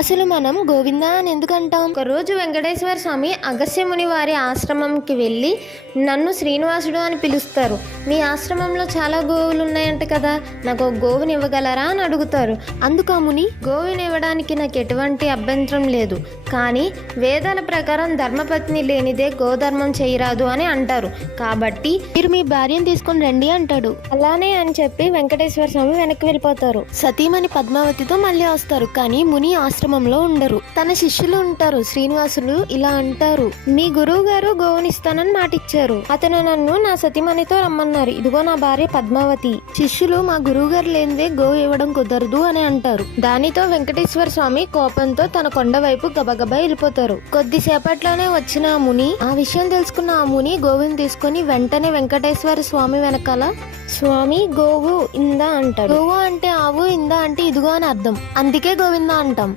అసలు మనం గోవింద అని ఎందుకు అంటాం? ఒకరోజు వెంకటేశ్వర స్వామి అగస్త్యముని వారి ఆశ్రమంకి వెళ్ళి నన్ను శ్రీనివాసుడు అని పిలుస్తారు. మీ ఆశ్రమంలో చాలా గోవులు ఉన్నాయంట కదా, నాకు ఒక గోవుని ఇవ్వగలరా అని అడుగుతారు. అందుకు ఆ ముని, గోవుని ఇవ్వడానికి నాకు ఎటువంటి అభ్యంతరం లేదు, కానీ వేదాల ప్రకారం ధర్మపత్ని లేనిదే గోధర్మం చేయరాదు అని అంటారు, కాబట్టి మీరు మీ భార్యను తీసుకొని రండి అంటాడు. అలానే అని చెప్పి వెంకటేశ్వర స్వామి వెనక్కి వెళ్ళిపోతారు. సతీమణి పద్మావతితో మళ్ళీ వస్తారు, కానీ ముని ఆశ్రమంలో ఉండరు. తన శిష్యులు ఉంటారు. శ్రీనివాసులు ఇలా అంటారు, మీ గురువు గారు గోవునిస్తానని మాటిచ్చారు, అతను నన్ను నా సతీమణితో రమ్మన్నారు, ఇదిగో నా భార్య పద్మావతి. శిష్యులు మా గురువు గారు లేనిదే గోవు ఇవ్వడం కుదరదు అని అంటారు. దానితో వెంకటేశ్వర స్వామి కోపంతో తన కొండ వైపు గబగబా వెళ్ళిపోతారు. కొద్దిసేపట్లోనే వచ్చిన ఆ ముని, ఆ విషయం తెలుసుకున్న ఆ ముని గోవుని తీసుకొని వెంటనే వెంకటేశ్వర స్వామి వెనకాల, స్వామి గోవు ఇందా అంటాడు. గోవు అంటే ఆవు, ఇందా అంటే ఇదిగో అని అర్థం, అందుకే గోవింద అంటాం.